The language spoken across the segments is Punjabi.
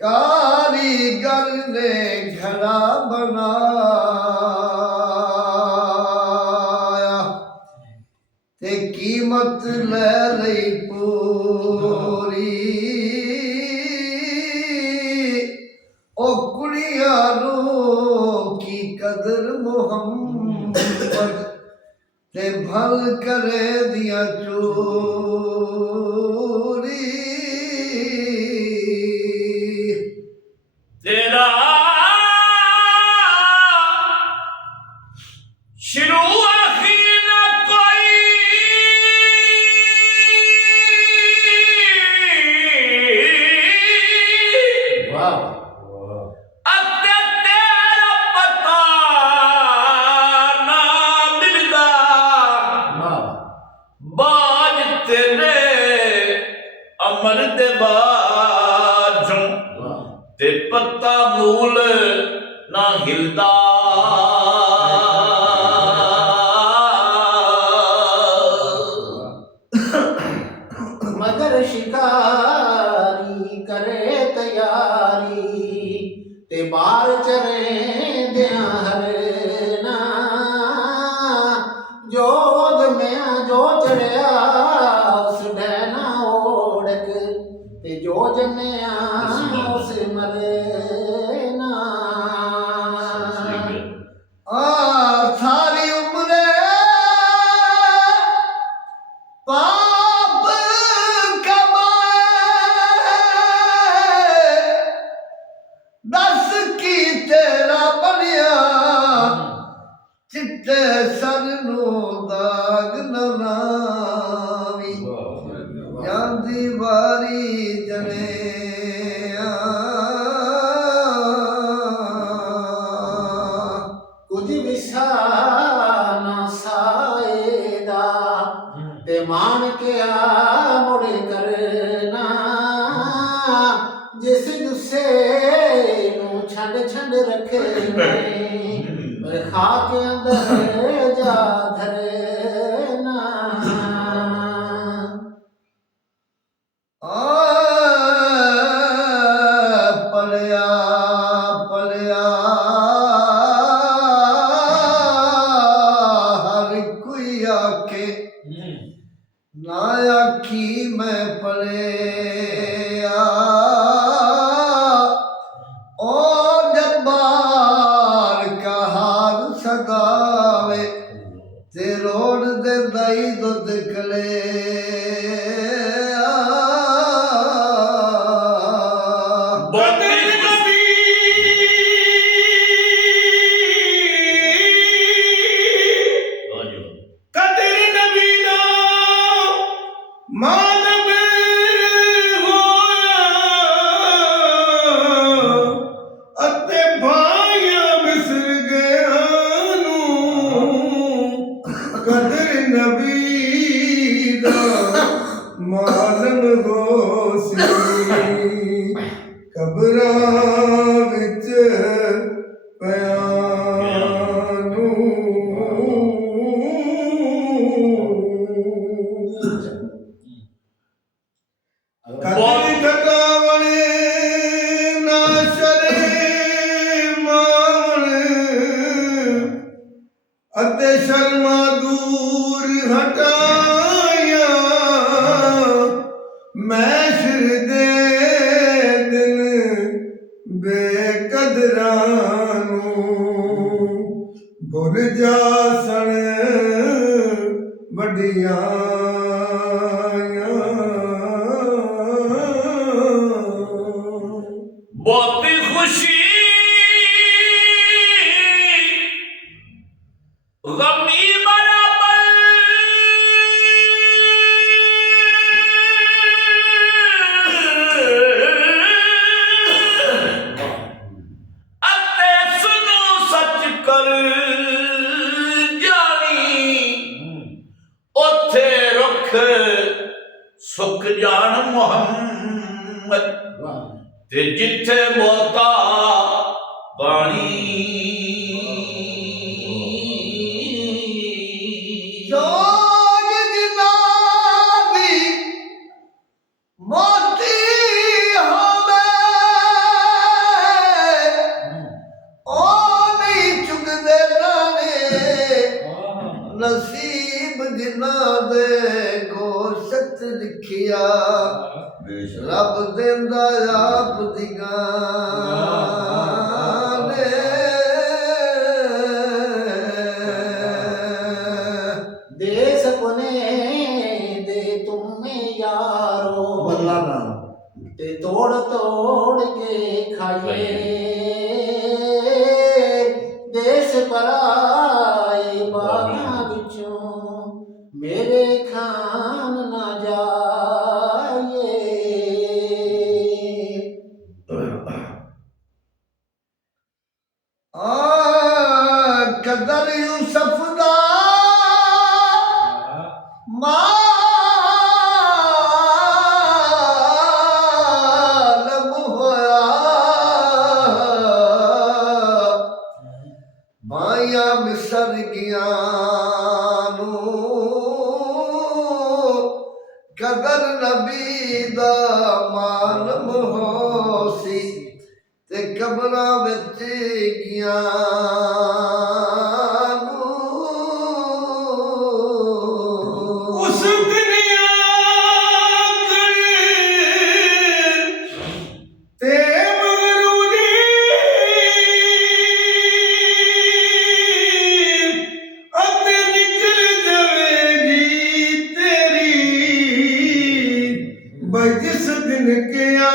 कारीगर ने घड़ा बनाया ते कीमत ले लई पूरी ओ कुड़िया की कदर मुहम्मद ते भल करे दिया चोरी तेरा शुरू आखिर न कोई अते तेरा पता ना मिलदा बाज तेरे अमर दे बाजों ते पत्ता मूल ना हिलदा मगर शिकारी करे तैयारी ते बार चरे दिया हरना जोग में जो चढ़िया उस डैना ओढ़क ते जो जमया उस मरना सारी उम्र पाप कमाए दस की तेरा बनिया चिट्टे सर नू दाग न लावी ਜਾਂਦੀ ਵਾਰੀ ਜਣਿਆ ਕੁਝ ਵਿਸਾ ਨਾ ਸਾਏਦਾ ਤੇ ਮਾਨ ਕਿਆ ਮੁੜ ਕਰਨਾ ਜਿਸ ਗੁੱਸੇ ਨੂੰ ਛੱਡ ਛੱਡ ਰੱਖੇ ਪਰ ਖਾਕ ਅੰਦਰ ਜਾ ਧਰਨਾ ਪਲਿਆ ਪਲਿਆ ਹਰ ਕੋਈ ਆਕੇ ਨਾ ਆਖੀ ਮੈਂ ਪਲਿਆ ओ जब्बार का हार सगावे ते रोड दे दई दुध कले कदर नबी दा मालम होसी कबरां विच पियानू कदर थकावण ना शरे मावण अते शर्मा दूर हटाया मैशर दे दिन बेकदरानू भुल जा सन वडियां बहुत खुशी गमी बराबर अते सुनो सच कर जानी उथे रुख सुख जान मुहम्मद ते जिथे मोहताज ਜੋਗ ਜਿਨ੍ਹਾਂ ਦੀ ਮੋਤੀ ਹੋਵੇ ਉਹ ਨਹੀਂ ਚੁਗਦੇ ਨਾਲੇ ਨਸੀਬ ਜਿਨ੍ਹਾਂ ਦੇ ਗੋਸ਼ਤ ਲਿਖਿਆ ਰੱਬ ਦਿੰਦਾ ਆਪ ਦੀ देश अपने दे तुम्हें यारो ਬੱਲਾ ਨਾ ते तोड़ तोड़ के खाइए देश पराए बागां विचों मेरे खान ना जाइए ਕਦਰ ਯੂਸਫ ਦਾ ਮਾਲਮ ਹੋਇਆ ਮਾਇਆ ਮਿਸਰ ਗਿਆ ਨੂੰ ਕਦਰ ਨਬੀ ਦਾ ਮਾਲਮ ਹੋਸੀ ਤੇ ਕਬਰਾਂ ਵਿੱਚ ਗਿਆ ਉਸ ਦੁਨੀਆ ਤੇ ਮਗਰੂਰੀ ਅਤੇ ਨਿਕਲ ਜਾਵੇਗੀ ਤੇਰੀ ਬਈ ਜਿਸ ਦਿਨ ਕਿਆ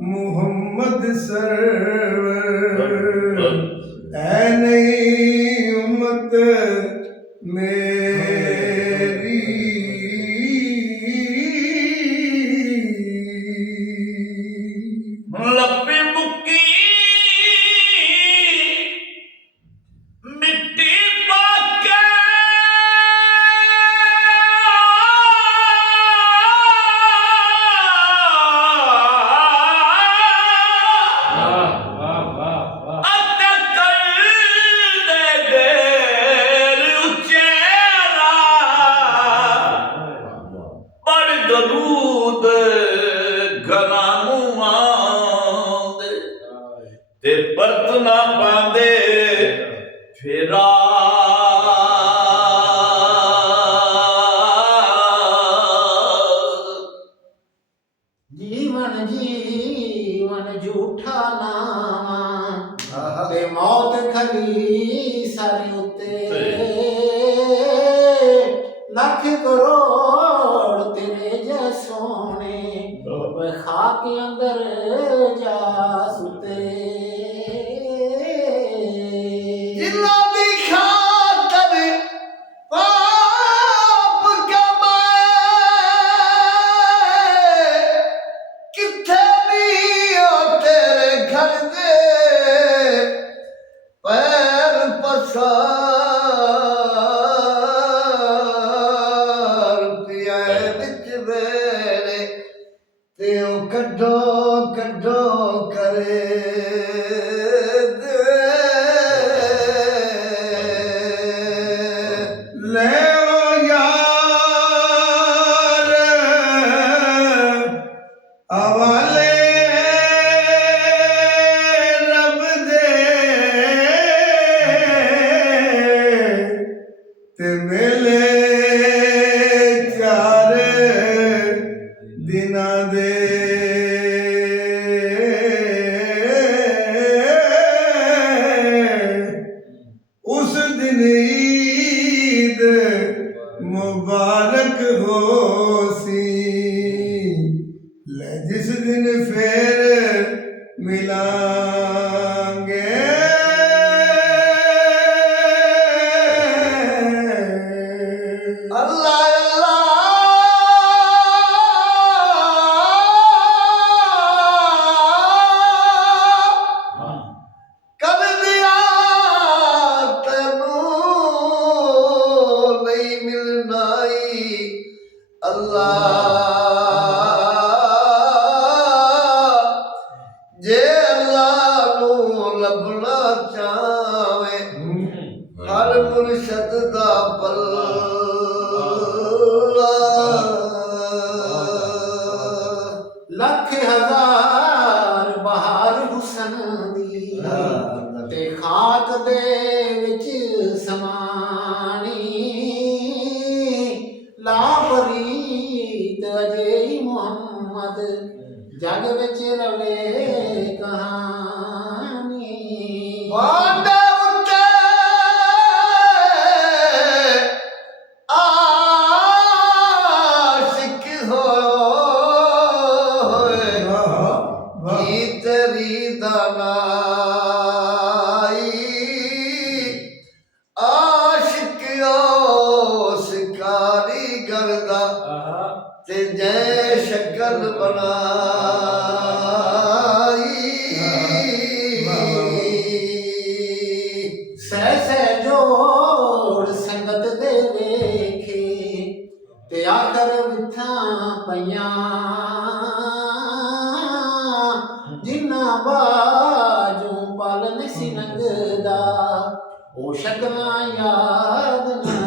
ਮੁਹੰਮਦ ਸਰਵਰ ਐ ਨਹੀਂ ਉਮਤ ਮੇਰੀ ਲੱਪੇ ਮੁੱਕੀ ਮਿੱਟੀ ਪਾ ਕੇ ਦਰੂਦ ਗਨਾਮੂਆਂ ਦੇ ਤੇ ਪਰਤ ਨਾ ਪਾਉਂਦੇ ਫੇਰਾ जीवन जीवन झूठा नाम ते मौत खली सारे उत्ते लख करोड़ तेरे जसोने खाक अंदर जा सुते ਜਿਨ੍ਹਾਂ ਦੀ ਖਾਤਰ ਪਾਪ ਕਮਾਏ ਕਿੱਥੇ ਵੀ ਉਹ ਤੇਰੇ ਘਰ ਦੇ ਪੈਰ ਪਸਾਰ ਪਿਆ ਵਿੱਚ ਵੇਲੇ ਤੇ ਉਹ ਕੱਢੋ ਕੱਢੋ ਕਰੇ ਲੈ ਓ ਯਾਰ ਹਵਾਲੇ ਰੱਬ ਦੇ ਤੇ ਮੇਲੇ ਚਾਰ ਦਿਨਾਂ ਦੇ ਉਸ ਦਿਨ ਈਦ ਮੁਬਾਰਕ ਹੋਸੀ ਲੈ ਜਿਸ ਦਿਨ ਫੇਰ ਮਿਲਾਂਗੇ ਅੱਲਾ ਕਰ ਦਿਆ ਤੈਨੂੰ ਨਹੀਂ ਮਿਲਣਾਈ ਅੱਲਾ ਜੇ ਅੱਲਾ ਨੂੰ ਲੱਭਣਾ ਚਾਵੇ ਹਰ ਮੁਰਸ਼ਦ ਦਾ ਪੱਲਾ ਲੱਖ ਹਜ਼ਾਰ ਬਹਾਰ ਹੁਸਨ ਦੀ ਤੇ ਖਾਕ ਦੇ ਵਿੱਚ ਸਮਾਣੀ ਲਾਪਰੀਤ ਅਜੇ ਮੁਹੰਮਦ ਜਗ ਵਿੱਚ ਰਵੇ ਕਹਾਣੀ ਵਾਂਡੇ ਉੱਤੇ ਆਸ਼ਿਕ ਹੋਏ ਕੀ ਤੇਰੀ ਦਾਨਾਈ ਆਸ਼ਿਕ ਉਸ ਕਾਰੀਗਰ ਦਾ ਤੇ ਜੈ ਸ਼ਕਲ ਬਣਾਈ ਸਹਿ ਸਹਿ ਜੋੜ ਸੰਗਤ ਦੇ ਵੇਖੇ ਤੇ ਆਖਰ ਵਿਥਾਂ ਪਈਆਂ ਜਿਨ੍ਹਾਂ ਬਾਜੋਂ ਪਲ ਨਹੀਂ ਸੀ ਲੰਘਦਾ ਉਹ ਸ਼ਕਲਾਂ ਯਾਦ ਨਾ